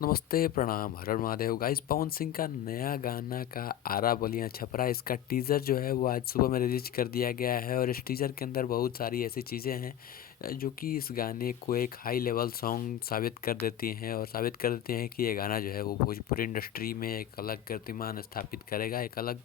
नमस्ते, प्रणाम, हर हर महादेव। गाइस, पवन सिंह का नया गाना का आरा बलियाँ छपरा इसका टीज़र जो है वो आज सुबह में रिलीज़ कर दिया गया है। और इस टीज़र के अंदर बहुत सारी ऐसी चीज़ें हैं जो कि इस गाने को एक हाई लेवल सॉन्ग साबित कर देती हैं और साबित कर देती हैं कि ये गाना जो है वो भोजपुरी इंडस्ट्री में एक अलग कीर्तिमान स्थापित करेगा, एक अलग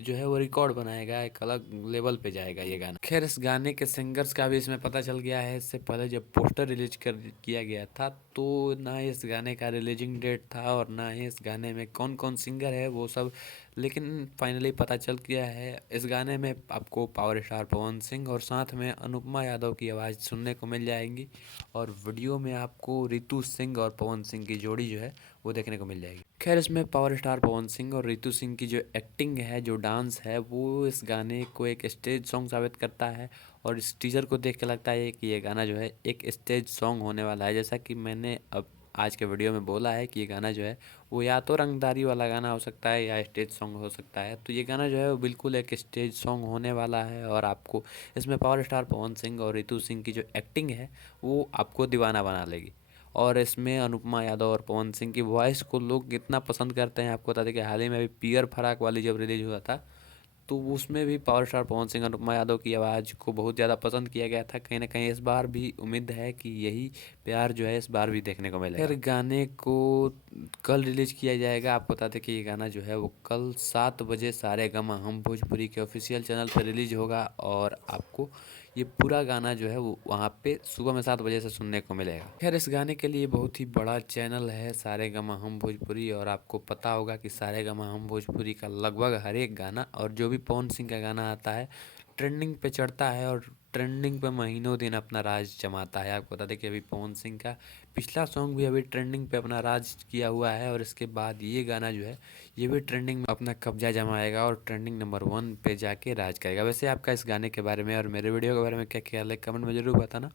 जो है वो रिकॉर्ड बनाएगा, एक अलग लेवल पे जाएगा ये गाना। खैर, इस गाने के सिंगर्स का भी इसमें पता चल गया है। इससे पहले जब पोस्टर रिलीज कर किया गया था तो ना ही इस गाने का रिलीजिंग डेट था और ना ही इस गाने में कौन कौन सिंगर है वो सब, लेकिन फाइनली पता चल गया है। इस गाने में आपको पावर स्टार पवन सिंह और साथ में अनुपमा यादव की आवाज़ सुनने को मिल जाएगी और वीडियो में आपको रितु सिंह और पवन सिंह की जोड़ी जो है वो देखने को मिल जाएगी। खैर, इसमें पावर स्टार पवन सिंह और रितु सिंह की जो एक्टिंग है, जो डांस है, वो इस गाने को एक स्टेज सॉन्ग साबित करता है। और इस टीज़र को देख के लगता है कि ये गाना जो है एक स्टेज सॉन्ग होने वाला है। जैसा कि मैंने अब आज के वीडियो में बोला है कि ये गाना जो है वो या तो रंगदारी वाला गाना हो सकता है या स्टेज सॉन्ग हो सकता है। तो ये गाना जो है वो बिल्कुल एक स्टेज सॉन्ग होने वाला है और आपको इसमें पावर स्टार पवन सिंह और रितु सिंह की जो एक्टिंग है वो आपको दीवाना बना लेगी। और इसमें अनुपमा यादव और पवन सिंह की वॉइस को लोग कितना पसंद करते हैं, आपको बता दें कि हाल ही में अभी पियर फराक वाली जब रिलीज हुआ था तो उसमें भी पावर स्टार पवन सिंह अनुपमा यादव की आवाज़ को बहुत ज़्यादा पसंद किया गया था। कहीं ना कहीं इस बार भी उम्मीद है कि यही प्यार जो है इस बार भी देखने को मिलेगा। खैर, गाने को कल रिलीज किया जाएगा। आपको बता दें कि ये गाना जो है वो कल 7 बजे सारेगामा हम भोजपुरी के ऑफिशियल चैनल पर रिलीज होगा और आपको ये पूरा गाना जो है वो वहाँ पे सुबह में 7 बजे से सुनने को मिलेगा। खैर, इस गाने के लिए बहुत ही बड़ा चैनल है सारेगामा हम भोजपुरी और आपको पता होगा कि सारेगामा हम भोजपुरी का लगभग हर एक गाना और जो भी पवन सिंह का गाना आता है ट्रेंडिंग पे चढ़ता है और ट्रेंडिंग पे महीनों दिन अपना राज जमाता है। आपको बता दें कि अभी पवन सिंह का पिछला सॉन्ग भी अभी ट्रेंडिंग पे अपना राज किया हुआ है और इसके बाद ये गाना जो है ये भी ट्रेंडिंग में अपना कब्जा जमाएगा और ट्रेंडिंग नंबर 1 पे जाके राज करेगा। वैसे आपका इस गाने के बारे में और मेरे वीडियो के बारे में क्या ख्याल है, कमेंट में ज़रूर बताना।